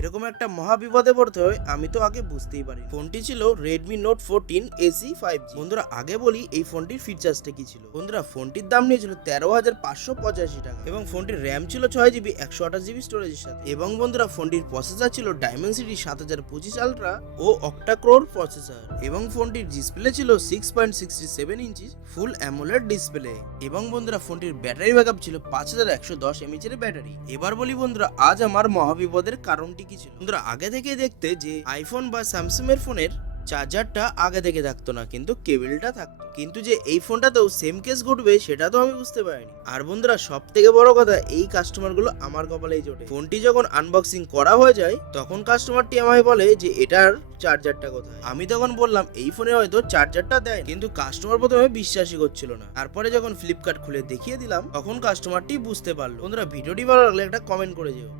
এরকম একটা মহা বিপদে পড়তে হয় আমি তো আগে বুঝতেই পারি। ফোনটি ছিল Redmi Note 14 AC 5G। বন্ধুরা আগে বলি এই ফোনটির ফিচার্সটা কি ছিল। বন্ধুরা ফোনটির দাম নিয়েছিল 13,585 টাকা এবং ফোনটির র্যাম ছিল 6GB 128GB স্টোরেজের সাথে। এবং বন্ধুরা ফোনটির প্রসেসর ছিল Dimensity 7025 আলট্রা ও অক্টা-কোর প্রসেসর। এবং ফোনটির ডিসপ্লে ছিল 6.67 ইঞ্চি ফুল অ্যামোলেড ডিসপ্লে। এবং বন্ধুরা ফোনটির ব্যাটারি ব্যাকআপ ছিল 5110 mAh এর ব্যাটারি। এবার বলি বন্ধুরা আজ আমার মহাবিপদের কারণটি কি ছিল। বন্ধুরা আগে থেকে দেখতে যে আইফোন বা স্যামসাং এর ফোনের চার্জারটা আগে থেকে থাকতো না, কিন্তু কেবলটা থাকতো। কিন্তু যে এই ফোনটাতেও সেম কেস ঘটবে সেটা তো আমি বুঝতে পারিনি। আর বন্ধুরা সব থেকে বড় কথা, এই কাস্টমার গুলো আমার কপালেই জোটে। ফোনটি যখন আনবক্সিং করা হয়ে যায় তখন কাস্টমারটি আমায় বলে যে এটার চার্জারটা কোথায়। আমি তখন বললাম এই ফোনে হয়তো চার্জারটা দেয়, কিন্তু কাস্টমার প্রথমে বিশ্বাসই করছিল না। তারপরে যখন ফ্লিপকার্ট খুলে দেখিয়ে দিলাম তখন কাস্টমারটি বুঝতে পারলো। বন্ধুরা ভিডিওটি ভালো লাগলে একটা কমেন্ট করে যেও।